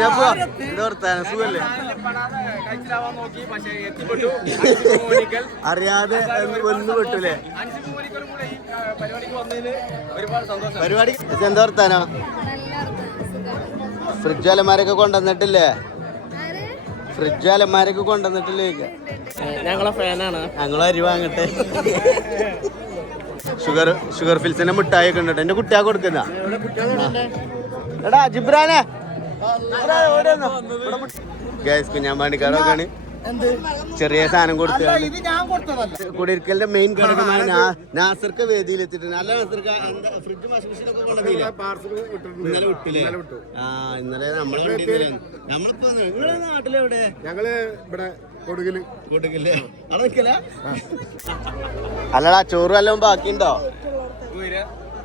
കുഞ്ഞപ്പോ എന്താ വർത്താനം സുഖല്ലേ? അറിയാതെ വന്നു പെട്ടൂലേ പരിപാടി? എന്താ വർത്താനോ? ഫ്രിഡ്ജ് അലമാരൊക്കെ കൊണ്ടുവന്നിട്ടില്ലേ? ഫ്രിഡ്ജ് അലമാരൊക്കെ കൊണ്ടുവന്നിട്ടില്ലേ? ഞങ്ങളെ ഫാനാണ്. ഞങ്ങൾ അരി വാങ്ങട്ടെ. ഷുഗർ ഫിൽസിന്റെ മിഠായി ഒക്കെ ഉണ്ട്. എന്റെ കുട്ടിയാ കൊടുക്കുന്ന എടാ ജിബ്രാനെ കുഞ്ഞാമ്പാണ്ടിക്കാരൊക്കെയാണ് ചെറിയ സാധനം കൊടുത്തു. കുടിയിരിക്കലിന്റെ മെയിൻ ഘടകമായ നാസർക്ക് വേദിയിലെത്തിയിട്ടുണ്ട്. അല്ല നാസർക്ക് ഫ്രിഡ്ജ് വാഷിംഗ് മെഷീൻ ഒക്കെ കൊണ്ടുവന്നില്ല? ഇന്നലെ വിട്ടില്ലേ? ആ ഇന്നലെ നമ്മളിപ്പോ നിങ്ങളെ നാട്ടിലെവിടെ? ഞങ്ങള് ഇവിടെ കൊടുക്കല്. അവിടെ നിൽക്കല? അല്ലടാ ചോറ് വല്ലതും ബാക്കിയുണ്ടോ?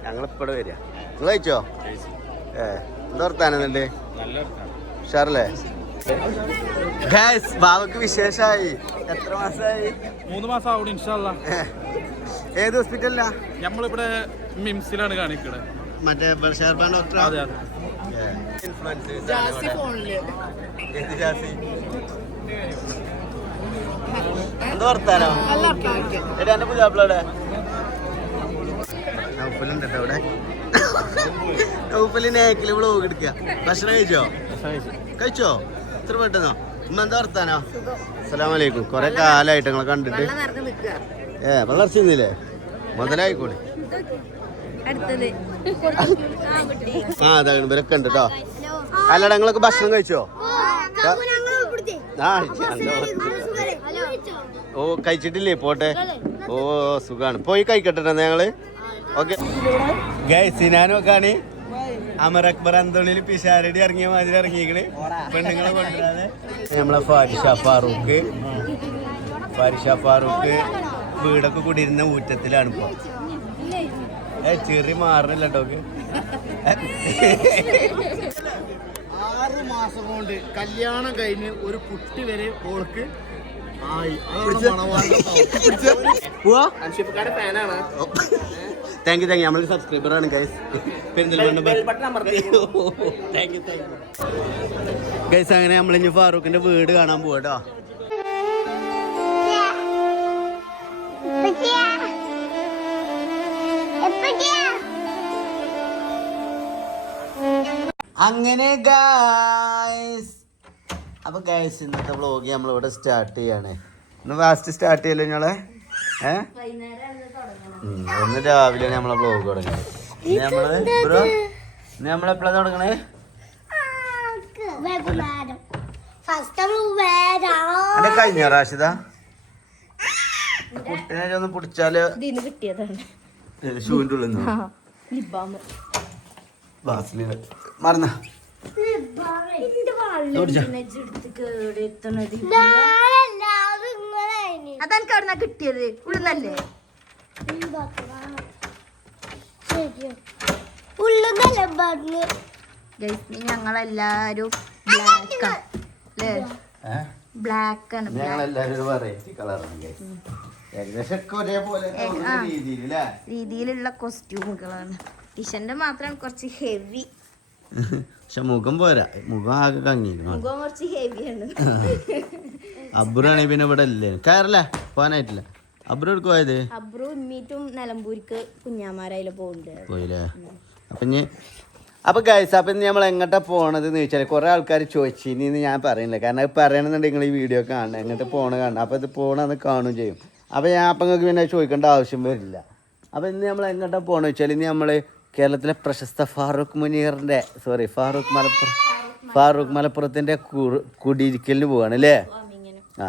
ഞങ്ങളിപ്പോടെ വരിക. നിങ്ങൾ കഴിച്ചോ? എന്താ വർത്താനുണ്ട്? ഉഷാറല്ലേ? ബാവക്ക് വിശേഷമായി. എത്ര മാസമായി? 3 മാസം ആവും ഇൻഷാല്ലാ. ഏത് ഹോസ്പിറ്റലിലാ? നമ്മളിവിടെ മിംസിലാണ് കാണിക്കണത്. മറ്റേ ഷെർബാൻ ഡോക്ടർ? അതെ അതെ. എന്താ വർത്താനോ? എന്റെ പുതിയാപ്പിളവിടെ നൗഫലുണ്ട് അവിടെ. നൗഫലിന് ഏക്കില് വ്ളോഗ് എടുക്കുക. ഭക്ഷണം കഴിച്ചോ? ഇത്ര പെട്ടെന്നോ? ഉമ്മ എന്താ വർത്താനോ? അസ്സലാമലൈക്കും. കൊറേ കാലായിട്ട് നിങ്ങളെ കണ്ടിട്ട്. വളർച്ചയൊന്നുമില്ലേ? മുതലായിക്കോളി. ആ അതാ ഇവരൊക്കെ ഉണ്ട് കേട്ടോ. അല്ലടാ നിങ്ങളൊക്കെ ഭക്ഷണം കഴിച്ചോ? ഓ കഴിച്ചിട്ടില്ലേ? പോട്ടെ. ഓ സുഖാണ്. പോയി കഴിക്കട്ടെ ഞങ്ങള്. ഓക്കെ ഗൈസ്, ഞാനൊക്കെയാണ് അമർ അക്ബർ അന്തോണിയിൽ പിഷാരടി ഇറങ്ങിയ മാതിരി ഇറങ്ങിയിരിക്കണ്. പെണ്ണുങ്ങളെ കൊണ്ടുവരാതെ നമ്മളെ ഫാരിഷ ഫാറൂഖ് വീടൊക്കെ കൂടിയിരുന്ന ഊറ്റത്തിലാണ് ഇപ്പൊ. ചെറിയ മാറണില്ല കേട്ടോ. 6 മാസം കൊണ്ട് കല്യാണം കഴിഞ്ഞ് ഒരു കുട്ടി വരെ ഓൾക്ക് ആയി. താങ്ക് യു നമ്മളൊരു സബ്സ്ക്രൈബറാണ് ഗൈസ്. ഗൈസ് അങ്ങനെ നമ്മളിഞ്ഞ് ഫാറൂഖിന്റെ വീട് കാണാൻ പോവാട്ടോ. അങ്ങനെ ഗൈസ്, അപ്പൊ ഗൈസ് ഇന്നത്തെ വ്ളോഗ് നമ്മളിവിടെ സ്റ്റാർട്ട് ചെയ്യാണ്. ഇന്ന് ഫാസ്റ്റ് സ്റ്റാർട്ട് ചെയ്യല്ലോ ഞങ്ങളെ. ഒന്ന് രാവിലെ നമ്മളെ വ്ളോഗ് തുടങ്ങി. നമ്മളെപ്പോഴാ തുടങ്ങണേ? അല്ലെ കഴിഞ്ഞ റാഷിദ കുട്ടിനെ ഒന്ന് പിടിച്ചാല് ഷൂവിൻ്റെ ഉള്ളിൽ മറന്ന അതെനിക്ക് അവിടെ നിന്നാ കിട്ടിയത്. ഉള്ളുന്നല്ലേ? ഞങ്ങളെല്ലാരും ബ്ലാക്കാണ്. രീതിയിലുള്ള കോസ്റ്റ്യൂമുകളാണ്. ടിഷന്റെ മാത്രം കുറച്ച് ഹെവി. പക്ഷെ മുഖം പോരാ, മുഖം ആകെ കങ്ങിയിരുന്നു. മുഖം കുറച്ച് ഹെവിയാണ്. അബ്രുവാണെങ്കിൽ പിന്നെ ഇവിടെ ഇല്ലേ കയറല്ലേ? പോകാനായിട്ടില്ല. അബ്രു എടുക്ക് പോയത്? അബ്രു ഇമ്മീറ്റും നിലമ്പൂരിക്ക് കുഞ്ഞാമാരായില് പോയില്ലേ? അപ്പൊ ഗൈസ്, അപ്പൊ ഇന്ന് നമ്മൾ എങ്ങോട്ടാ പോണത് എന്ന് ചോദിച്ചാൽ കുറെ ആൾക്കാർ ചോദിച്ചു. ഇനി ഞാൻ പറയുന്നില്ല, കാരണം അത് പറയണമെന്നുണ്ടെങ്കിൽ നിങ്ങൾ ഈ വീഡിയോ കാണണം, എങ്ങോട്ട് പോണ കാണണം. അപ്പൊ ഇത് പോണെന്ന് കാണുകയും ചെയ്യും. അപ്പൊ ഞാൻ അപ്പം നിങ്ങൾക്ക് പിന്നെ ചോദിക്കേണ്ട ആവശ്യം വരില്ല. അപ്പൊ ഇന്ന് നമ്മൾ എങ്ങോട്ടാ പോണെന്ന് വെച്ചാൽ ഇന്ന് നമ്മള് കേരളത്തിലെ പ്രശസ്ത ഫാറൂഖ് മലപ്പുറത്തിന്റെ കുടിയിരിക്കലിന് പോവാണ് അല്ലേ? ആ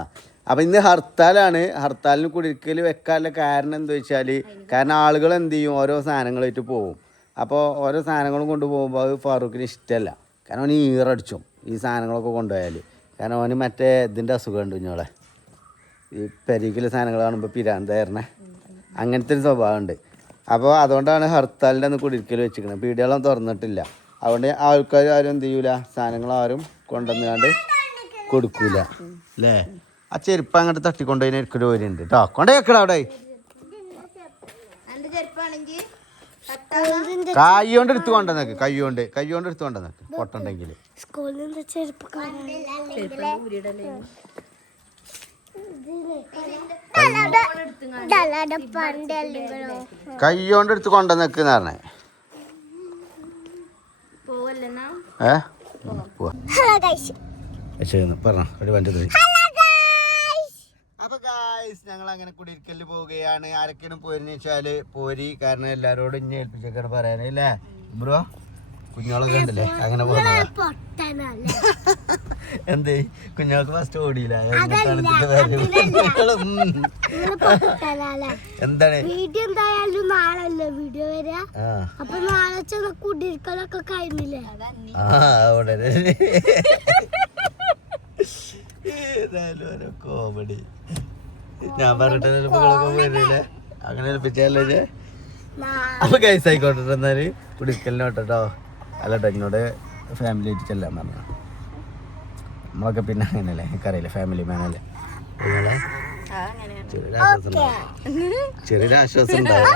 അപ്പം ഇന്ന് ഹർത്താലാണ്. ഹർത്താലിന് കുടിയിരിക്കൽ വെക്കാനുള്ള കാരണം എന്താ വെച്ചാൽ, കാരണം ആളുകൾ എന്ത് ചെയ്യും, ഓരോ സാധനങ്ങളായിട്ട് പോകും. അപ്പോൾ ഓരോ സാധനങ്ങളും കൊണ്ടുപോകുമ്പോൾ അത് ഫാറൂഖിന് ഇഷ്ടമല്ല. കാരണം അവന് ഈറടിച്ചും ഈ സാധനങ്ങളൊക്കെ കൊണ്ടുപോയാൽ. കാരണം അവന് മറ്റേ ഇതിൻ്റെ അസുഖമുണ്ട് കുഞ്ഞോളെ, ഈ പെരീക്കിലെ സാധനങ്ങൾ കാണുമ്പോൾ പിരാന്തായിരുന്നേ, അങ്ങനത്തെ ഒരു സ്വഭാവമുണ്ട്. അപ്പോൾ അതുകൊണ്ടാണ് ഹർത്താലിൻ്റെ അന്ന് കുടിയിരിക്കൽ വെച്ചിരിക്കുന്നത്. പീടികളൊന്നും തുറന്നിട്ടില്ല. അതുകൊണ്ട് ആൾക്കാർ ആരും എന്ത് ചെയ്യൂല, സാധനങ്ങളാരും കൊണ്ടുവന്നാണ്ട് കൊടുക്കൂല അല്ലേ? ആ ചെരുപ്പ് അങ്ങോട്ട് തട്ടിക്കൊണ്ടുപോയി എടുക്കൊരു ജോലിയുണ്ട് കേട്ടോ. കൊണ്ടേ വെക്കണം അവിടെ. കൈ കൊണ്ട് എടുത്ത് കൊണ്ടുവന്നേക്ക് കൈ കൊണ്ട് എടുത്ത് കൊണ്ടുവന്നേക്ക് പൊട്ടുണ്ടെങ്കിൽ കൈ കൊണ്ട് എടുത്ത് കൊണ്ടുവന്നേക്കെന്ന് പറഞ്ഞേ അപ്പൊ ഗായ്സ് ഞങ്ങൾ അങ്ങനെ കുടിയിരിക്കലിൽ പോവുകയാണ്. ആരൊക്കെയാണ് പോരെന്ന് വെച്ചാല് പോരി, കാരണം എല്ലാരോടും ഇനി ഏൽപ്പിച്ചൊക്കെയാണ് പറയാനല്ലേ ബ്രോ. കുഞ്ഞോളൊക്കെ ഉണ്ടല്ലേ അങ്ങനെ പോകുന്ന എന്തേ കുഞ്ഞോൾക്ക് ഫസ്റ്റ് ഓടിയില്ല എന്താണ് വീഡിയോ എന്തായാലും നാളല്ലേ വീഡിയോ വരാ. അപ്പൊ നാളെ കുടിയിരിക്കലൊക്കെ കഴിഞ്ഞില്ലേ? ഏതായാലും ഓരോ കോമഡി. ഞാൻ പറഞ്ഞിട്ട് പോരില്ലേ അങ്ങനെ ഏൽപ്പിച്ചല്ലേ. അപ്പൊ ഗൈസ് ആയിക്കോട്ടെ എന്നാല് കുടിയിരിക്കലിനോട്ടോ. അല്ലട്ടോ എന്നോട് ഫാമിലി ആയിട്ട് ചെല്ലാൻ പറഞ്ഞു. നമ്മളൊക്കെ പിന്നെ അങ്ങനെയല്ലേ, എനിക്കറിയില്ല ഫാമിലി മാനല്ലേ. ചെറിയൊരു ആശ്വാസം ഉണ്ടാവും.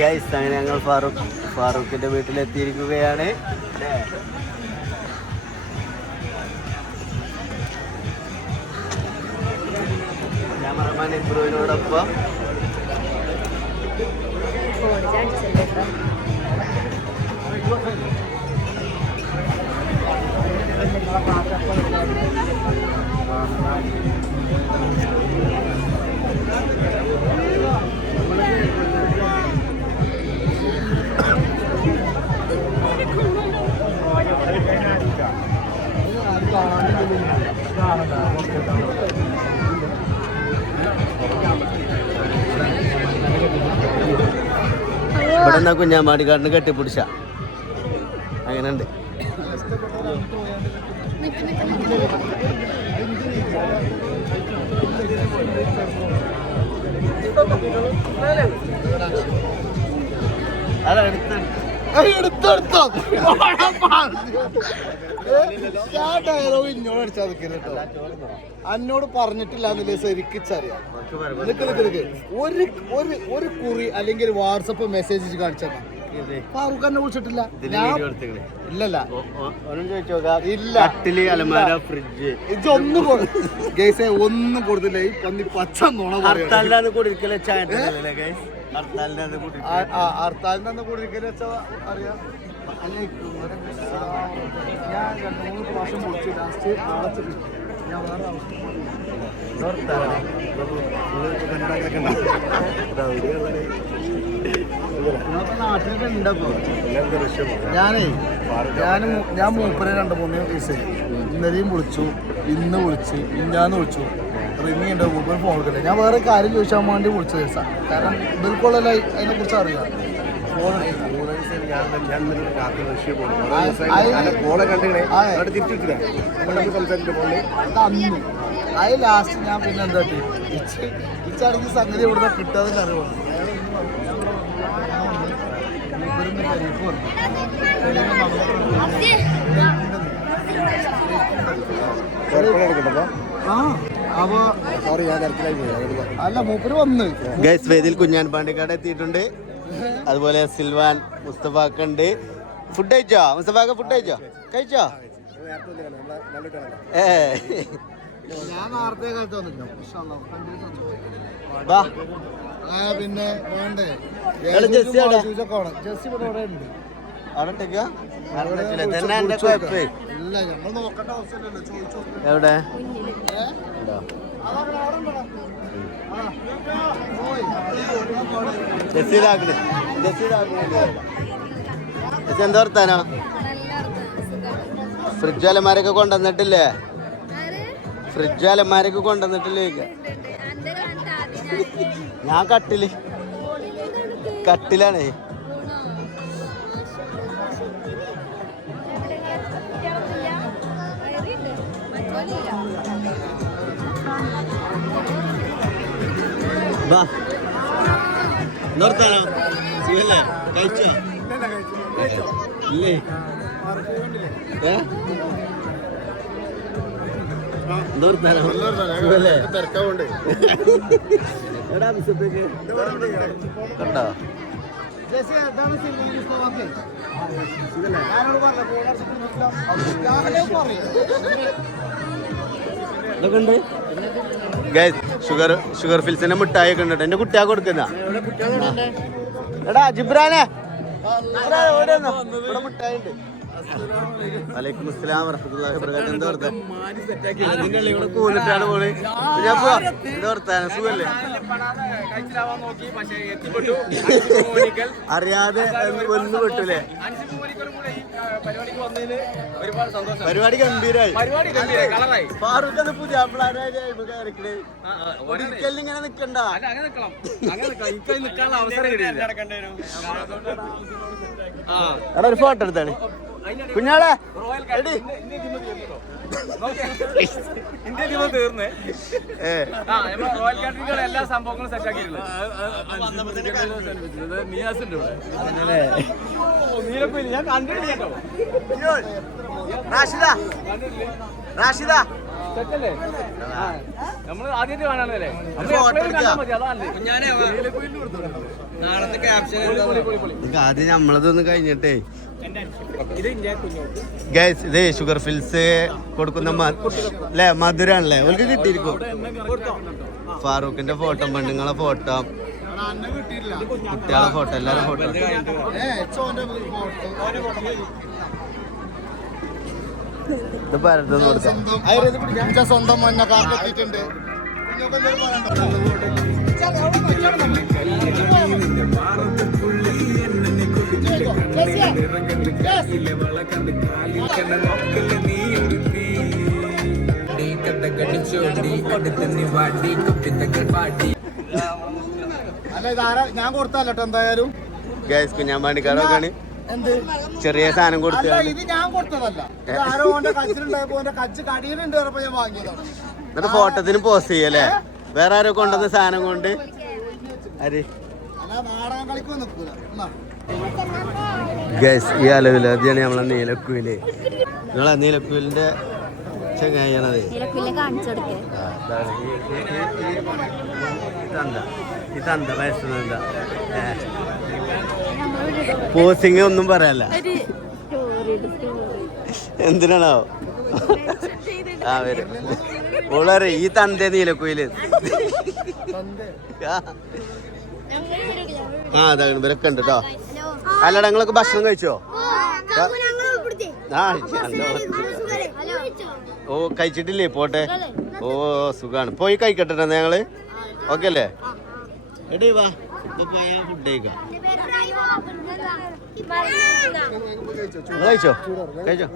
ഗൈസ് അങ്ങനെ ഞങ്ങൾ ഫാറൂഖിന്റെ വീട്ടിലെത്തിയിരിക്കുകയാണ്. ക്യാമറമാൻ ഇബ്രുവിനോടൊപ്പം ഇവിടെ നിന്നാ കുഞ്ഞാമാടിക്കാടിന് കെട്ടിപ്പിടിച്ച അങ്ങനെ ഉണ്ട്. അന്നോട് പറഞ്ഞിട്ടില്ല എന്നല്ലേ ശരിക്കറിയാം. ഒരു കുറി അല്ലെങ്കിൽ വാട്സപ്പ് മെസ്സേജ് കാണിച്ചാൽ ഫാറൂഖ് എന്നെ വിളിച്ചിട്ടില്ല. ഇല്ലല്ല ഇല്ല ഇതൊന്നും ഗൈസേ ഒന്നും കൊടുത്തില്ല. ഈ പന്നി പച്ച നോണ ഹർത്താലിനാണ് കുടിയിരിക്കല് ഹർത്താലിന്റെ കുടിയിരിക്കല് വെച്ചാ അറിയാം. ഞാൻ 2-3 പ്രാവശ്യം വിളിച്ചു. ലാസ്റ്റ് നാളെ ഞാൻ വേറെ നാട്ടിലൊക്കെ ഉണ്ടപ്പോ ഞാൻ മൂപ്പരെ 2-3 ദിവസം ഇന്നലെയും വിളിച്ചു, ഇന്ന് വിളിച്ച്, ഇന്നാന്ന് വിളിച്ചു. റിങ് ഉണ്ട്, മൂപ്പര് ഫോൺ എടുക്കട്ടെ. ഞാൻ വേറെ കാര്യം ചോദിച്ചാൽ വേണ്ടി വിളിച്ച ദിവസം, കാരണം ഇവർക്കുള്ള അതിനെ കുറിച്ച് അറിയാം. അന്ന് അത് ലാസ്റ്റ് ഞാൻ പിന്നെ എന്താ ഇച്ചാണെങ്കിൽ സംഗതി ഇവിടുന്ന് കിട്ടാതെ അറിവുള്ളൂ. അല്ല മൂപ്പര് വന്ന് ഗൈസ് വേദിയിൽ കുഞ്ഞാൻ പാണ്ടിക്കാട് എത്തിയിട്ടുണ്ട്. അതുപോലെ സിൽവാൻ മുസ്തഫാക്ക ഉണ്ട്. ഫുഡ് കഴിച്ചോ മുസ്തഫാക്ക? ഫുഡ് കഴിച്ചോ? ഞാൻ നേരത്തെ കാലത്ത് വന്നില്ല. പിന്നെ വേണ്ടേ ജെസ്സി ഇല്ല, ഞങ്ങൾ നോക്കേണ്ട ആവശ്യമില്ലല്ലോ. ചോദിച്ചു എവിടെ എന്താ വർത്താനോ? ഫ്രിഡ്ജ് അലമാരൊക്കെ കൊണ്ടുവന്നിട്ടില്ലേ? ഫ്രിഡ്ജ് അലമാരൊക്കെ കൊണ്ടുവന്നിട്ടില്ലേ? ഞാൻ കട്ടിലാണ്. നിർത്താനോ? കഴിച്ചോ? ഇല്ലേ? കണ്ടോ ഷുഗർ ഫിൽസിന്റെ മിഠായി ഒക്കെ ഉണ്ട് എന്റെ കുട്ടിയാ കൊടുക്കുന്ന എടാ ജിബ്രാനെ ഇവിടെ മിഠായി ഉണ്ട്. വലൈക്കും അസ്സലാം വറഹ്മത്തുള്ളാഹി വബറകാതുഹു. എന്താ വർത്താനം? അതിന്റെ ഉള്ളിൽ കൂടെ കൂന്നിട്ടാണ് പോണ്. ഞാൻ പോവാ. എന്താ വർത്താനം? സുഖല്ലേ? അറിയാതെ ഒന്ന് പെട്ടൂലേ? പരിപാടി ഗംഭീരായി. ഫാറൂഖ് അത് പുതിയ ഇങ്ങനെ നിക്കണ്ട. എടാ ഒരു ഫോട്ടോ എടുത്താണ് കുഞ്ഞാളെ. എല്ലാ സംഭവങ്ങളും സെറ്റ് ആക്കിയിട്ടുണ്ട്. ഞാൻ കണ്ടിട്ടില്ല കേട്ടോ. സെറ്റല്ലേ? നമ്മള് ആദ്യമായിട്ട് കാണാനല്ലേ? ആദ്യം നമ്മളതൊന്ന് കഴിഞ്ഞിട്ടേ ഗൈസ് ഇത് ഷുഗർ ഫിൽസ് കൊടുക്കുന്ന അല്ലേ മധുരാണല്ലേ ഓൾക്ക് കിട്ടിയിരിക്കും. ഫാറൂഖിന്റെ ഫോട്ടോ പെണ്ണുങ്ങളെ ഫോട്ടോ കുട്ടികളെ ഫോട്ടോ എല്ലാരും ഫോട്ടോ ഇത് പരത്തുനിന്ന് കൊടുക്കാം. സ്വന്തം മഞ്ഞക്കാർക്ക് എത്തിയിട്ടുണ്ട്. അല്ല ഇതാരാ ഞാൻ കൊടുത്തല്ലോ എന്തായാലും ഗൈസ് കുഞ്ഞാമ്പാണ്ടിക്കാരൊക്കെയാണ് ചെറിയ സാധനം കൊടുത്തു. ഇത് ഞാൻ കൊടുത്തതല്ല. ആരോ ഓന്റെ കച്ചിലുണ്ടായപ്പോ ഓന്റെ കച്ച് കടിയിലുണ്ട് പറഞ്ഞപ്പോ ഞാൻ വാങ്ങിയതാണ്. എന്നിട്ട് ഫോട്ടോത്തിന് പോസ്റ്റ് ചെയ്യല്ലേ? വേറെ ആരോ കൊണ്ടുവന്ന സാധനം കൊണ്ട് ആര് നാടകം കളിക്കാൻ നിൽക്കൂല. ഗൈസ് ഈ അലവില് അതാണ് നമ്മളെ നീലക്കുയില്. നിങ്ങളെ നീലക്കുയിലിന്റെ ചങ്ങായിയാണത്. പോസിങ് ഒന്നും പറയാല്ല. എന്തിനാണോ ആ വരും ഓളറെ ഈ തന്തേ നീലക്കുയില്. ആ അതാണ് ഇവരൊക്കെ ഉണ്ട് കേട്ടോ. അല്ലടാ നിങ്ങളൊക്കെ ഭക്ഷണം കഴിച്ചോ? ആ ഓ കഴിച്ചിട്ടില്ലേ? പോട്ടെ. ഓ സുഖാണ്. പോയി കഴിക്കട്ടെ ഞങ്ങള്. ഓക്കെ അല്ലേ? എടീ വാ ഇപ്പൊ പോയാ ഫുഡ് കഴിക്കാം. കഴിച്ചോ കഴിച്ചോ.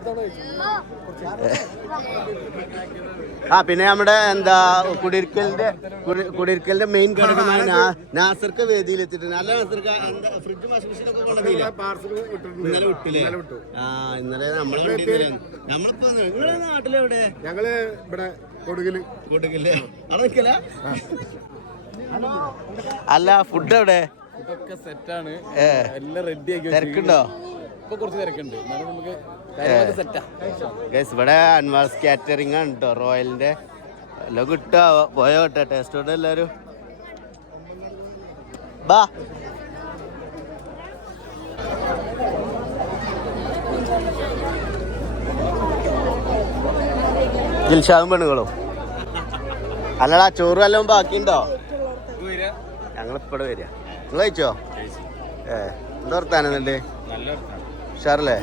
ആ പിന്നെ നമ്മുടെ എന്താ കുടിയിരിക്കലിന്റെ മെയിൻ ഘടകമായ നാസർക്ക് വേദിയിലെത്തിയിട്ടുണ്ട്. അല്ല നാസർക്ക് എന്താ ഫ്രിഡ്ജ് വാഷിംഗ് മെഷീൻ ഒക്കെ കൊണ്ടുവന്നില്ലേ? ഇന്നലെ വിട്ടില്ലേ? ആ ഇന്നലെ നമ്മളിപ്പോ നിങ്ങളുടെ നാട്ടിലെവിടെ? ഞങ്ങള് ഇവിടെ കൊടുക്കല് അവിടെ നിൽക്കല. അല്ല ഫുഡ് എവിടെ? ഇതൊക്കെ സെറ്റാണ്. എല്ലാം റെഡി ആക്കി. തിരക്കുണ്ടോ? ഇപ്പൊ കുറച്ച് തിരക്കുണ്ട്. നമുക്ക് സെറ്റാ. ഇവിടെ അൻവാസ് കാറ്ററിംഗ് ആണ് കേട്ടോ. റോയലിന്റെ എല്ലാം കിട്ടോ പോയോ കേട്ടോ. ടേസ്റ്റോടെ എല്ലാരും ബാ. ദിൽഷാദും പെണ്ണുങ്ങളും അല്ലടാ ചോറ് വല്ലതും ബാക്കിയുണ്ടോ? ഞങ്ങളിപ്പോഴും വരിക. നിങ്ങൾ കഴിച്ചോ? എന്താ വർത്താനുണ്ട്? ഉഷാറല്ലേ?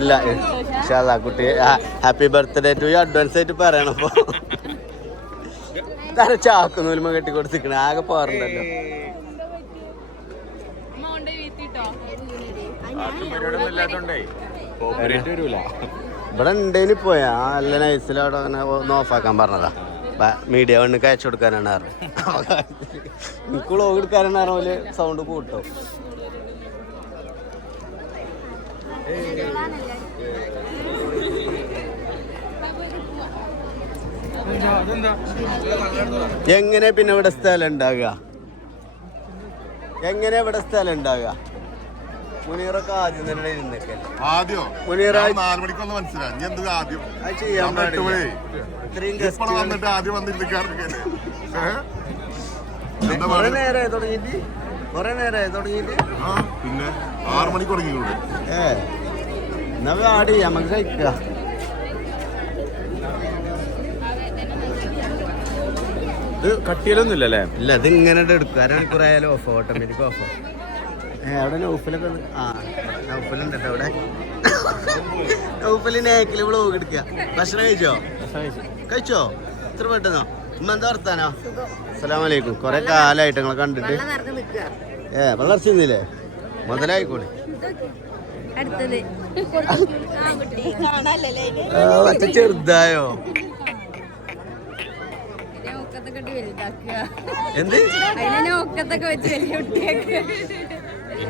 ഇല്ല ഇൻഷാല്ലാ കുട്ടി happy birthday to you advance ആയിട്ട് പറയണം. അപ്പൊ ചാക്ക് നൂലുമ കെട്ടി കൊടുത്തിക്കണ ആകെ പോറുണ്ടല്ലോ. ഇവിടെ ഉണ്ടേനി പോയാ നല്ല നൈസിലവിടെ അങ്ങനെ ഒന്ന് ഓഫാക്കാൻ പറഞ്ഞതാ. മീഡിയ വണ്ണിക്ക് അയച്ചു കൊടുക്കാനാണ് പറഞ്ഞു. എനിക്ക് വ്ളോഗ് എടുക്കാനാണ് പറഞ്ഞ സൗണ്ട് കൂട്ടോ. എങ്ങനെ പിന്നെ ഇവിടെ സ്ഥലം ഉണ്ടാകുക? എങ്ങനെ ഇവിടെ സ്ഥലം ഉണ്ടാകുക? മുനീറൊക്കെ ആദ്യം തന്നെ ഇരുന്നൊക്കെ മുനീറ 4 മണിക്കൊന്ന് മനസ്സിലായി. ചെയ്യാൻ പാടില്ല. വന്നിട്ട് ആദ്യം വന്നിട്ട് കൊറേ നേരമായി തുടങ്ങിയിട്ട് പിന്നെ 6 മണിക്ക് തുടങ്ങിക്കൂടെ? എന്നാ ആടി നമുക്ക് കഴിക്കുക. ഇത് കട്ടിയിലൊന്നും ഇല്ലല്ലേ? ഇല്ല, ഇത് ഇങ്ങനെ എടുക്കും. അരമണിക്കൂർ ആയാലും ഓഫ്, ഓട്ടോമാറ്റിക് ഓഫ്. അവിടെ നൗഫലൊക്കെ നൗഫലുണ്ട് കേട്ടോ അവിടെ. നൗഫല് നേക്കില് വ്ളോഗ് എടുക്കുക. ഭക്ഷണം കഴിച്ചോ? ഇത്ര പെട്ടെന്നോ? ഉമ്മ എന്താ വർത്താനോ? അസ്സലാമലൈക്കും. കൊറേ കാലായിട്ട് നിങ്ങളെ കണ്ടിട്ട്. വളർച്ചയൊന്നുമില്ലേ? മുതലായിക്കോളി. മറ്റേ ചെറുതായോ? എന്ത്?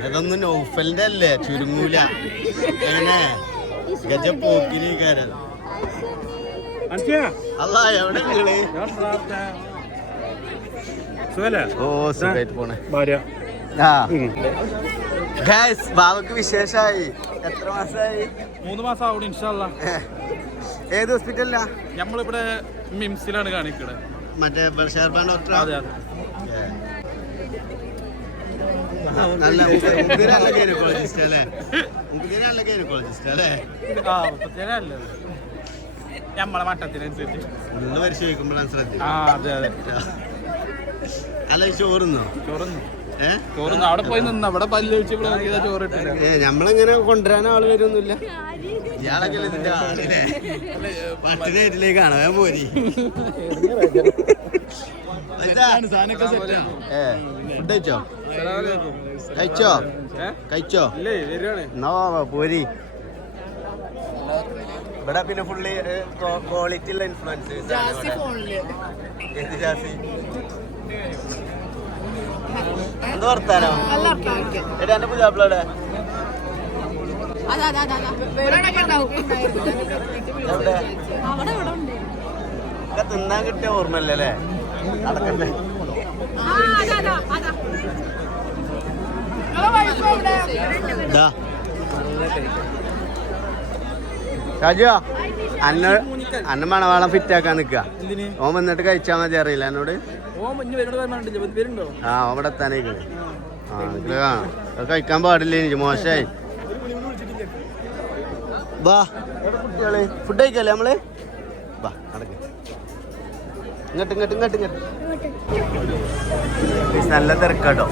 ഇതൊന്നും നൗഫലിന്റെ അല്ലേ, ചുരുങ്ങൂല. എങ്ങനെ ഗജപ്പോക്കിനീക്കാരൻ. അല്ല എവിടെ നിങ്ങള്? ഓ സുഖമായിട്ട് പോണേ. ബാവക്ക് വിശേഷമായി. എത്ര മാസമായി? 3 മാസം ആവും ഇൻഷാല്ലാ. ഏത് ഹോസ്പിറ്റലിലാ? നമ്മളിവിടെ മിംസിലാണ് കാണിക്കണത്. മറ്റേ ഷെർബാൻ ഡോക്ടർ. അതെ. നല്ല ഗൈനക്കോളജിസ്റ്റ് അല്ലേ? നല്ല ഗൈനക്കോളജിസ്റ്റ് അല്ലേ? നമ്മളെ മട്ടത്തിനനുസരിച്ച് ഒന്ന് പരിശോധിക്കുമ്പോഴാണ് ശ്രദ്ധ. അതെ. അല്ല ചോറുന്നോ? ചോറുന്നു. അവിടെ പോയി നിന്ന് അവിടെ പല്ല് ചോറിട്ടില്ല. നമ്മളിങ്ങനെ കൊണ്ടുവരാൻ ആള് വരുമൊന്നുമില്ല. ഇയാളൊക്കെ ഇതിന്റെ ആളില്ലേ? പട്ടിനായിട്ടിലേക്ക് കാണാൻ പോരി. ഫുഡ് കഴിച്ചോ? എന്നോ പോരി. ഇവിടെ പിന്നെ ഫുള്ളി ക്വാളിറ്റി ഉള്ള ഇൻഫ്ലുവൻസ്. എന്താ വർത്താനോ? എന്റെ പുതിയാപ്പിളയുടെ തിന്നാൻ കിട്ടിയ ഓർമ്മല്ലേ? നടക്കണ്ടേ? ഷാജോ, അന്ന മണവാളം ഫിറ്റ് ആക്കാൻ നിക്ക. ഓൻ വന്നിട്ട് കഴിച്ചാ മതി. അറിയില്ല എന്നോട്. ആ അവിടെ എത്താനേക്കണ്. കഴിക്കാൻ പാടില്ല എനിക്ക്, മോശമായി. വാ കുട്ടികള് ഫുഡ് കഴിക്കല്ലേ നമ്മള്? വാ നടക്ക. ഇങ്ങോട്ട് നല്ല തിരക്കാട്ടോ.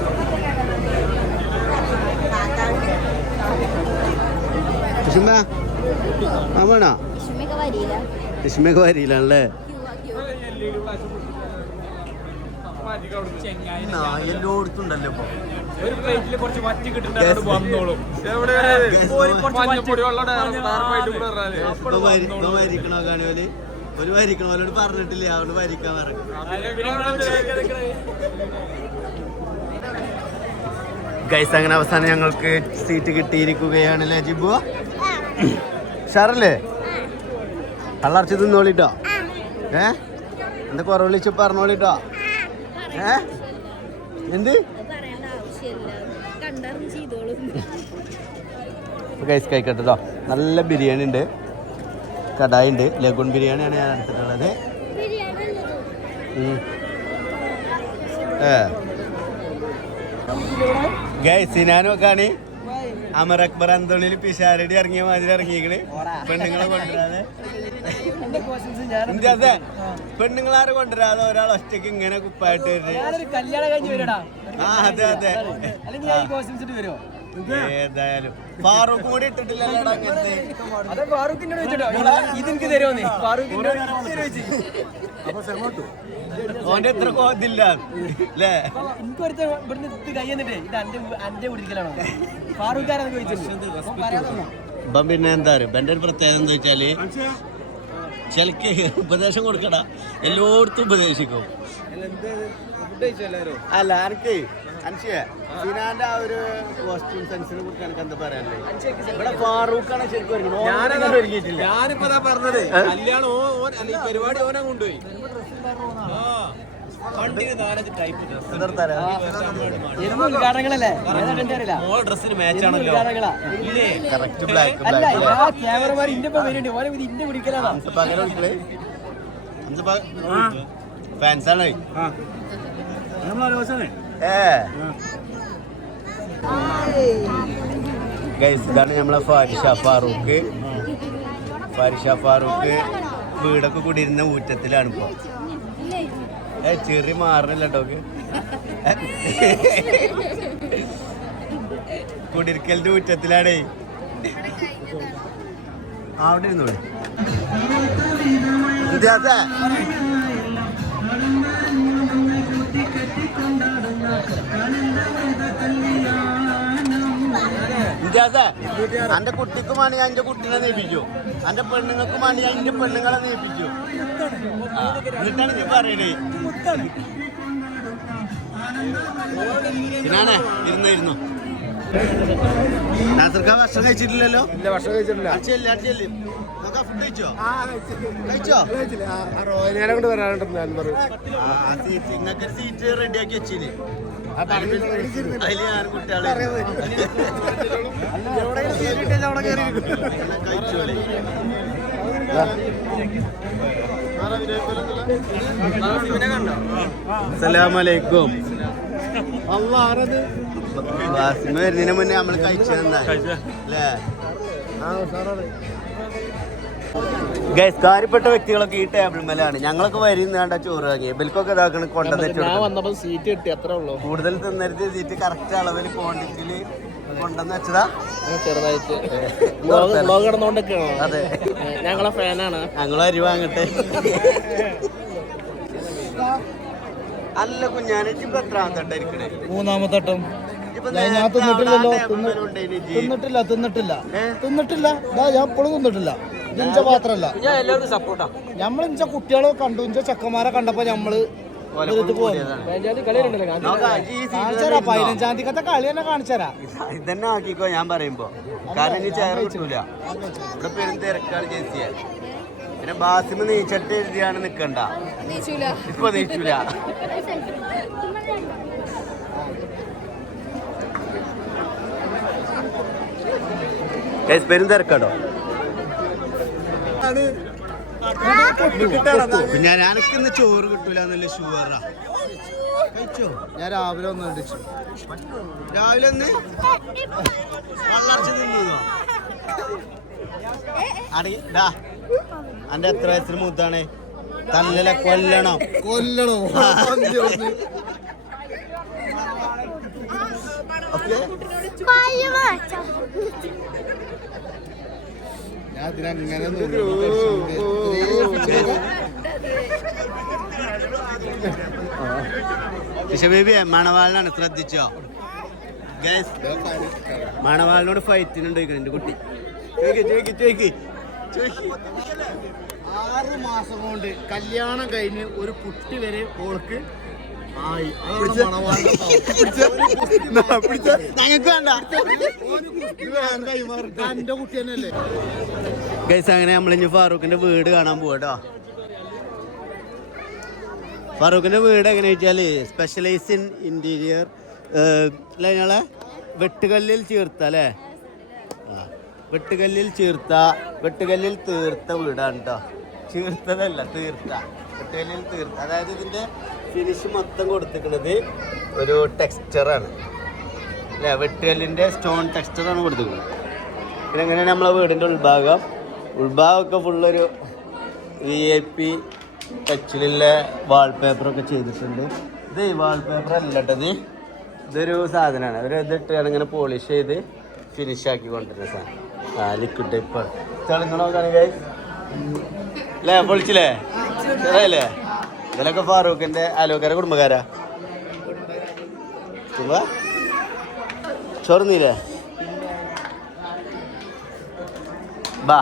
വേണോ? രശ്മിയൊക്കെ വരിയില്ലാണല്ലേ? എല്ലായിടത്തും ഉണ്ടല്ലോ ഇപ്പൊ. ഒരു വരിക്കണോലോട് പറഞ്ഞിട്ടില്ല, അതുകൊണ്ട് വരിക്കാൻ പറഞ്ഞു. ഗൈസ്, അങ്ങനെ അവസാനം ഞങ്ങൾക്ക് സീറ്റ് കിട്ടിയിരിക്കുകയാണല്ലേ ജിബു? ഷാറല്ലേ? കള്ളറച്ച് തിന്നോളിട്ടോ. എന്താ കുറവ് വിളിച്ച് പറഞ്ഞോളിട്ടോ. എന്ത് ഗൈസ് കഴിക്കട്ടോ. നല്ല ബിരിയാണി ഉണ്ട്, കടായി ഉണ്ട്. ലഗൂൺ ബിരിയാണിയാണ് ഞാൻ എടുത്തിട്ടുള്ളത്. ഗൈസ്, ഞാനും ഒക്കെയാണ് അമർ അക്ബർ അന്തോണിയിൽ പിഷാരടി ഇറങ്ങിയ മാതിരി ഇറങ്ങിയേക്കണ്. പെണ്ണുങ്ങളെ കൊണ്ടുവരാതെ, അതെ പെണ്ണുങ്ങളാരെ കൊണ്ടുവരാതെ ഒരാൾ ഒറ്റക്ക് ഇങ്ങനെ കുപ്പായിട്ട് വരുന്നത്. ആ അതെ അതെ. ഏതായാലും ഫാറൂഖ് കൂടി ഇട്ടിട്ടില്ലല്ലോ അങ്ങനത്തെ. ഓന്റെ എത്ര കോതില്ല അല്ലേ? ഇപ്പം പിന്നെ എന്താ പറയുക, എൻ്റെ ഒരു പ്രത്യേകത എന്താ വെച്ചാല് ചിലക്ക് ഉപദേശം കൊടുക്കടാ. എല്ലായിടത്തും ഉപദേശിക്കും. അല്ല എനിക്ക് സിനാന്റെ ആ ഒരു കോസ്റ്റ്യൂം സെൻസിനെ കുറിച്ച് എനിക്ക് എന്താ പറയാനല്ലേ? ഇവിടെ ഫാറൂഖാണ് ശരിക്കും ഒരുങ്ങിയിട്ടില്ല. ഞാനിപ്പോ പറഞ്ഞത് കല്യാണം പരിപാടി ഓനെ കൊണ്ടുപോയി. ഡ്രസ്സിന് മാച്ചാണല്ലോ. ഫാൻസാണ് ഗൈസ് ഇതാണ് നമ്മളെ ഫാരിഷ ഫാറൂഖ് വീടൊക്കെ കൂടിയിരുന്ന ഊറ്റത്തിലാണ് ഇപ്പൊ ചെറിയ മാറണില്ല കേട്ടോ കുടിരിക്കലിന്റെ ഊറ്റത്തിലാണേ അവിടെ ഇരുന്നോളി അന്റെ കുട്ടിക്കും വേണ്ടി ഞാൻ എന്റെ കുട്ടീനെ നീപ്പിച്ചു, അന്റെ പെണ്ണുങ്ങൾക്കും വേണ്ടി ഞാൻ എന്റെ പെണ്ണുങ്ങളെ നീപ്പിച്ചു. എന്നിട്ടാണ് നീ പറയണേ. പിന്നാണേ ഇരുന്നു നാസർക്കാർ ഭക്ഷണം കഴിച്ചിട്ടില്ലല്ലോ? ഭക്ഷണം കഴിച്ചിട്ടില്ല. ഫുഡ് കഴിച്ചോ? കൊണ്ട് വരാനുണ്ട് നിങ്ങൾക്ക് സീറ്റ് റെഡിയാക്കി വെച്ചിന്. അതില് ഞാൻ കുട്ടികളെ കഴിച്ചോളെ. അസ്സലാമലൈക്കും. വാസിമ വരുന്നതിന് മുന്നേ നമ്മള് കഴിച്ചു അല്ലേ? ഗൈസ് കാര്യപ്പെട്ട വ്യക്തികളൊക്കെ ഈ ടേബിൾ മേലാണ്. ഞങ്ങളൊക്കെ വരുന്ന ചോറ് വാങ്ങി ഇവൽക്കൊക്കെ ഇതാക്കണം കൊണ്ടുവന്നിട്ട് സീറ്റ് കിട്ടി അത്രേ ഉള്ളൂ. കൂടുതൽ തിന്നരുത്. സീറ്റ് കറക്റ്റ് അളവിൽ ക്വാണ്ടിറ്റിയില് കൊണ്ടുവന്ന് വെച്ചതാ. ചെറുതായിട്ട് അതെ, ഞങ്ങളെ ഫാനാണ്. ഞങ്ങൾ അരി വാങ്ങട്ടെ. അല്ല കുഞ്ഞാനിപ്പോ എത്രാമത്തെ മൂന്നാമത്തെ വട്ടം. ഞാൻ തിന്നിട്ടില്ല. ഞാൻ ഇപ്പോഴും തിന്നിട്ടില്ല. ഇഞ്ച മാത്രല്ല, ഞമ്മൾ ഇഞ്ച കുട്ടികളെ കണ്ടു, ഇഞ്ച ചെക്കന്മാരെ കണ്ടപ്പോ ഞമ്മള് 15-ാം തീയതി കളി തന്നെ കാണിച്ചരാ. ഇതന്നെ ആക്കിക്കോ ഞാൻ പറയുമ്പോ. കാരണം ഇനി ചേർ കിട്ടൂല. ഇവിടെ പേരും തിരക്കാണ് ചേച്ചിയെ. പിന്നെ ബാസിമ നീച്ചട്ട് എഴുതിയാണ് നിക്കണ്ട. ഇപ്പൊ നീച്ചൂല. പേരും തിരക്കാട്ടോ. പിന്നെ ഞാനൊക്കെ ചോറ് കിട്ടൂല എന്നല്ലേ ഷുവറാ. കഴിച്ചോ? ഞാൻ രാവിലെ ഒന്ന് കണ്ടിച്ചു. രാവിലെ ഒന്ന് വള്ളർച്ച നിന്നോ? അടിടാ അന്റെ എത്ര വയസ്സിന് മൂത്താണ്? തല്ലല കൊല്ലണോ? ഞാൻ ഇതിനങ്ങനെ ബേബിയെ മണവാളിനാണ്, ശ്രദ്ധിച്ചോ ഗൈസ്? മണവാളിനോട് ഫൈറ്റിനുണ്ട് എന്റെ കുട്ടി. ചോദിക്ക് 6 മാസം കൊണ്ട് കല്യാണം കഴിഞ്ഞ് ഒരു കുട്ടി വരെ ഓൾക്ക് ആയി. ഞങ്ങൾക്ക് വേണ്ട എന്റെ കുട്ടി തന്നെയല്ലേ ഗൈസ്. അങ്ങനെ നമ്മളിഞ്ഞ് ഫാറൂഖിന്റെ വീട് കാണാൻ പോവാട്ടോ. ഫാറൂഖിന്റെ വീട് എങ്ങനെ വെച്ചാല് സ്പെഷ്യലൈസ് ഇൻ ഇന്റീരിയർ ഞങ്ങളെ വെട്ടുകല്ലിൽ ചീർത്ത അല്ലേ? വെട്ടുകല്ലിൽ തീർത്ത വീടാണ് കേട്ടോ. ചീർത്തതല്ല, തീർത്ത. വെട്ടുകല്ലിൽ തീർത്ത, അതായത് ഇതിന്റെ ഫിനിഷ് മൊത്തം കൊടുത്തിരിക്കുന്നത് ഒരു ടെക്സ്ചറാണ് അല്ലേ? വെട്ടുകല്ലിന്റെ സ്റ്റോൺ ടെക്സ്ചറാണ് കൊടുത്തിരിക്കുന്നത്. പിന്നെ എങ്ങനെയാണ് നമ്മളെ വീടിൻ്റെ ഉൾഭാഗമൊക്കെ ഫുള്ളൊരു VIP ടച്ചിലുള്ള വാൾപേപ്പറൊക്കെ ചെയ്തിട്ടുണ്ട്. ഇത് വാൾപേപ്പർ അല്ല കേട്ടത്, ഇതൊരു സാധനമാണ്. ഒരു ഇതിട്ടാണ് ഇങ്ങനെ പോളിഷ് ചെയ്ത് ഫിനിഷാക്കി കൊണ്ടുവരുന്ന സാധനം. ലിക്വിഡ് ടൈപ്പാണ്. തെളിങ്ങണോ ഗൈസ് അല്ലേ? പൊളിച്ചില്ലേ? ചെറിയല്ലേ? ഇതിലൊക്കെ ഫാറൂഖിന്റെ അലോക്കാര കുടുംബക്കാരാ. ചോർന്നില്ലേ? ബാ.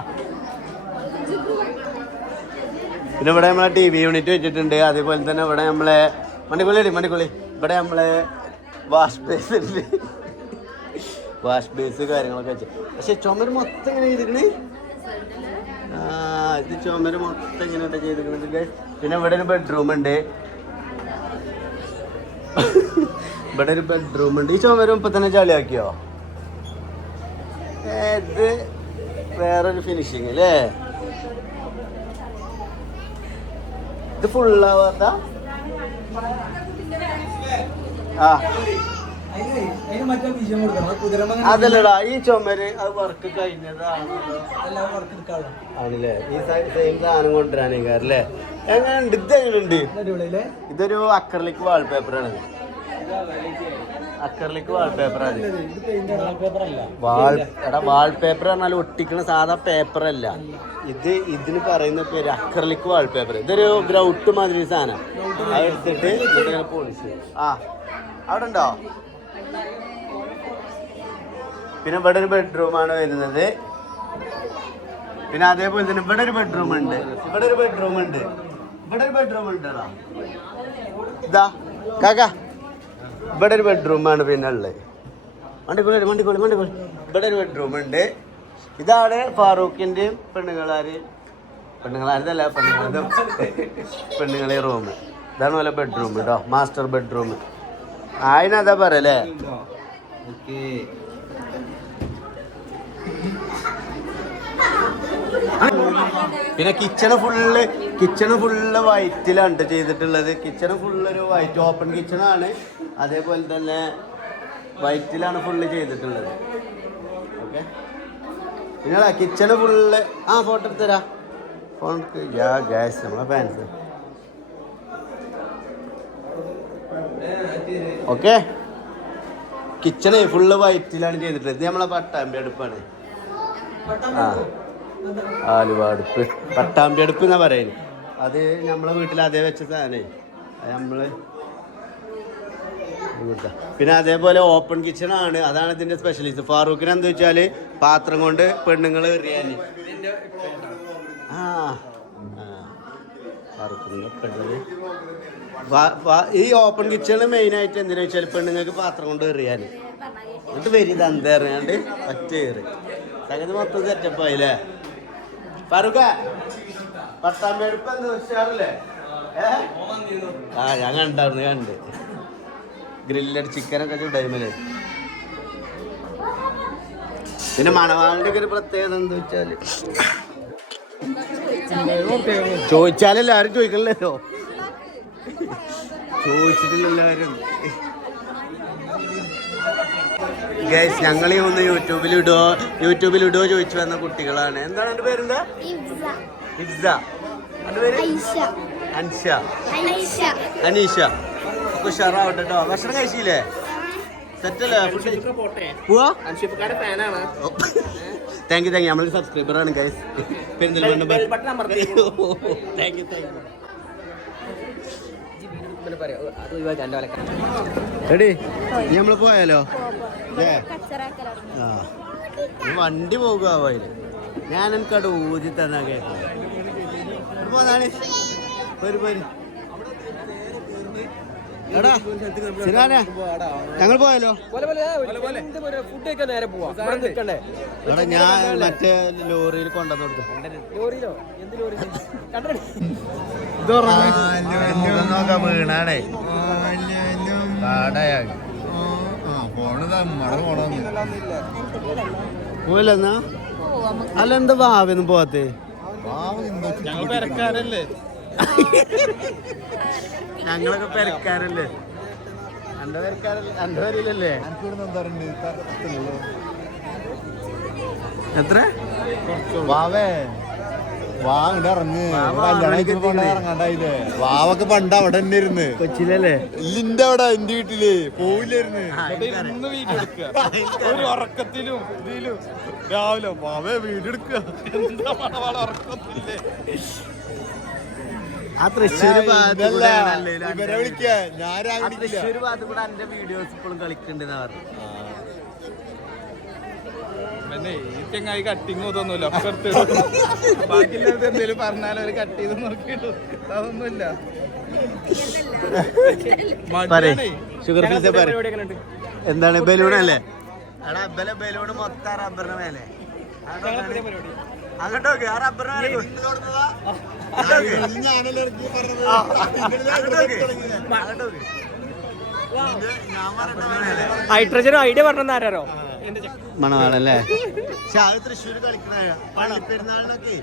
പിന്നെ ഇവിടെ നമ്മളെ TV യൂണിറ്റ് വെച്ചിട്ടുണ്ട്. അതേപോലെ തന്നെ ഇവിടെ നമ്മളെ മണിക്കുള്ളി ഇവിടെ നമ്മളെ വാഷ് ബേസ് കാര്യങ്ങളൊക്കെ വെച്ച്. പക്ഷെ ചുമര് മൊത്തം ഇങ്ങനെ ചെയ്തിരിക്കണേ. ഇത് ചുമര് മൊത്തം ഇങ്ങനെ ചെയ്തിരിക്കണത്. പിന്നെ ഇവിടെ ഒരു ബെഡ്റൂം ഉണ്ട്. ഈ ചുമരും ഇപ്പൊ തന്നെ ചളിയാക്കിയോ? ഇത് വേറൊരു ഫിനിഷിങ് അല്ലേ? ഇത് ഫുള്ളാവാത്ത ആ അതല്ലടാ ഈ ചുമര് അത് വർക്ക് കഴിഞ്ഞതാണല്ലോ ആണല്ലേ ഈ സെയിം സാധനം കൊണ്ടുവരാനേക്കാരല്ലേ എങ്ങനെയുണ്ട് ഇത് എങ്ങനെയുണ്ട് ഇതൊരു അക്കർലിക് വാൾപേപ്പറാണ് അക്കർലിക് വാൾപേപ്പറാണ് വാൾപേപ്പർ പറഞ്ഞാൽ ഒട്ടിക്കണ സാധാ പേപ്പർ അല്ല ഇതിന് പറയുന്ന പേര് അക്കർലിക് വാൾപേപ്പർ ഇതൊരു ഗ്രൗട്ട് മാതിരി സാധനം അത് എടുത്തിട്ട് ഇങ്ങനെ പോളിഷ് ആ അവിടെ ഉണ്ടോ പിന്നെ ഇവിടെ ഒരു ബെഡ്റൂമാണ് വരുന്നത് പിന്നെ അതേപോലെ തന്നെ ഇവിടെ ഒരു ബെഡ്റൂം ഉണ്ട് ഇവിടെ ഒരു ബെഡ്റൂം ഉണ്ട് ഇവിടെ ഒരു ബെഡ്റൂം ഉണ്ട് ഇതാ കാക്ക ഇവിടെ ഒരു ബെഡ്റൂമാണ് പിന്നെ ഉള്ളത് വണ്ടിക്കോളി ഇവിടെ ഒരു ബെഡ്റൂം ഉണ്ട് ഇതാണ് ഫാറൂഖിൻ്റെയും പെണ്ണുങ്ങളാരതല്ല പെണ്ണുങ്ങളെ റൂം ഇതാണ് പോലെ ബെഡ്റൂം കേട്ടോ മാസ്റ്റർ ബെഡ്റൂം അതിനതാ പറയല്ലേ പിന്നെ കിച്ചണ് ഫുള്ള് വൈറ്റിലാണ് ചെയ്തിട്ടുള്ളത് കിച്ചണ് ഫുള്ള് ഒരു വൈറ്റ് ഓപ്പൺ കിച്ചണാണ് അതേപോലെ തന്നെ വൈറ്റിലാണ് ഫുള്ള് ചെയ്തിട്ടുള്ളത് ഓക്കെ നിങ്ങളാ കിച്ചണ് ഫുള്ള് ആ ഫോട്ടോ എടുത്തരാ ഫോൺ ഗ്യാസ് നമ്മളെ ഫാൻസ് ഓക്കെ കിച്ചണ് ഫുള്ള് വൈറ്റിലാണ് ചെയ്തിട്ടുള്ളത് ഇത് നമ്മളെ പട്ടാമ്പി അടുപ്പാണ് ആ ആലുവ അടുപ്പ് പട്ടാമ്പി അടുപ്പ് എന്നാ പറയുന്നത് അത് നമ്മളെ വീട്ടിൽ അതേ വെച്ച സാധനേ അത് നമ്മള് പിന്നെ അതേപോലെ ഓപ്പൺ കിച്ചണാണ് അതാണ് ഇതിന്റെ സ്പെഷ്യലിസ്റ്റ് ഫാറൂഖിന് എന്താ വെച്ചാല് പാത്രം കൊണ്ട് പെണ്ണുങ്ങൾ എറിയാന് ഫാറൂഖിന്റെ പെണ്ണുങ്ങൾ ഈ ഓപ്പൺ കിച്ചണിൽ മെയിനായിട്ട് എന്തിനാ വെച്ചാൽ പെണ്ണുങ്ങൾക്ക് പാത്രം കൊണ്ട് എറിയാന് എന്നിട്ട് വരിത് എന്താ എറിയാണ്ട് ഒറ്റ ഏറി സംഗതി മൊത്തം സെറ്റപ്പായില്ലേ ഫാറൂഖ പട്ടാമ്പി അടുപ്പ് എന്താ ഉഷാറല്ലേ ഞാൻ കണ്ട് ഗ്രില്ലഡ് ചിക്കനൊക്കെ ചൂടായ്മല്ലേ പിന്നെ മണവാളിന്റെ ഒക്കെ ഒരു പ്രത്യേകത എന്താ വെച്ചാല് ചോദിച്ചാലല്ലോ ആരും ചോദിക്കണല്ലോ ചോദിച്ചിട്ടില്ലല്ലോ ആരും ഗൈസ് ഞങ്ങൾ ഈ ഒന്ന് യൂട്യൂബിലിടുവോ ചോദിച്ചു വന്ന കുട്ടികളാണ് എന്താണ് എന്റെ പേരെന്താ ഇഫ്സ എന്റെ പേര് അനീഷ ഉഷാറാവട്ടെ കേട്ടോ ഭക്ഷണം കഴിച്ചില്ലേ സെറ്റല്ലേ പോവാ താങ്ക് യു നമ്മളൊരു സബ്സ്ക്രൈബറാണ് guys Perinthalmanna thank you ready നീ നമ്മള് പോയാലോ ആ വണ്ടി പോകുക പോയില് ഞാൻ എനിക്കവിടെ ഊതി തന്നാ കേട്ടോ പോന്നാണ് ഞങ്ങൾ പോയാലോ എടാ ഞാൻ മറ്റേ ലോറിയിൽ കൊണ്ടുവന്നു കൊടുത്തു വീണാണേ പോയില്ലെന്നാ അല്ല എന്താ വാവൊന്നും പോവാത്തേ ഞങ്ങളൊക്കെ പെരക്കാരല്ലേ എന്റെ പേരിലല്ലേ എത്ര വാവേ ഇറങ്ങാണ്ടായില്ലേ വാവൊക്കെ പണ്ട് അവിടെ തന്നെ ഇരുന്ന് കൊച്ചിയിലല്ലേ ഇല്ലിന്റെ അവിടെ എന്റെ വീട്ടില് പോവില്ലായിരുന്നു ഒരു ഉറക്കത്തിലും ഇതിലും രാവിലെ വാവേ വീടെടുക്കുക ഉറക്കത്തില്ലേ ആ തൃശ്ശൂര് ഭാഗത്ത് കൂടെ എന്റെ വീഡിയോസ് ഇപ്പോഴും കളിക്കണ്ടെന്നാ പറഞ്ഞു ഈ ചെങ്ങായി കട്ടിങ് ഇതൊന്നുമില്ല ബാക്കിയുള്ളത് എന്തെങ്കിലും പറഞ്ഞാലും ഒരു കട്ട് ചെയ്ത് നോക്കിയിട്ടു അതൊന്നുമില്ല ഷുഗർ എന്താണ് ബലൂൺ അല്ലേ എടാ ബലൂൺ മൊത്തം റബ്ബറിന് മേലെ അങ്ങോട്ടോക്കെ ആ റബ്ബറിന് മേലെ ഹൈഡ്രജനോ ഐഡിയ പറഞ്ഞാരോ മണവാളല്ലേ പക്ഷെ അത് തൃശ്ശൂര് കളിക്കണ പള്ളിപ്പെരുന്നാളിനൊക്കെ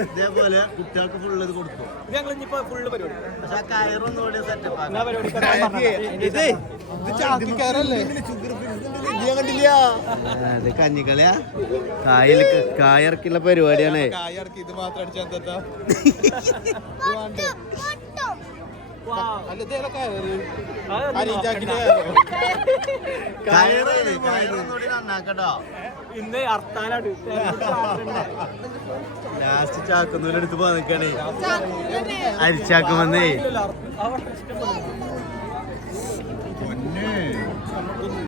ഇതേപോലെ കുട്ടികൾക്ക് ഫുള്ള് ഇത് കൊടുക്കും. ഇത് ഞങ്ങൾ ഇനിയിപ്പോ ഫുള്ള് പരിപാടി പക്ഷെ ആ കയറൊന്നും കൂടി സെറ്റപ്പ് എന്നാ പരിപാടി ഇത് കഞ്ഞിക്കളിയാ കായർക്കുള്ള പരിപാടിയാണ്. കായർക്ക് ഇത് മാത്രം അടിച്ചാൽ എന്താ അല്ല ഇതേതാ കയറ് അരിഞ്ചാക്കിന്റെ കയറ് കയറൊന്നുകൂടി നന്നാക്കട്ടോ. ഇന്ന് ഹർത്താലാണ് ലാസ്റ്റ് ചാക്കുന്നൂരെടുത്ത് പോ നിക്കണേ അരിച്ചാക്കും വന്നേ.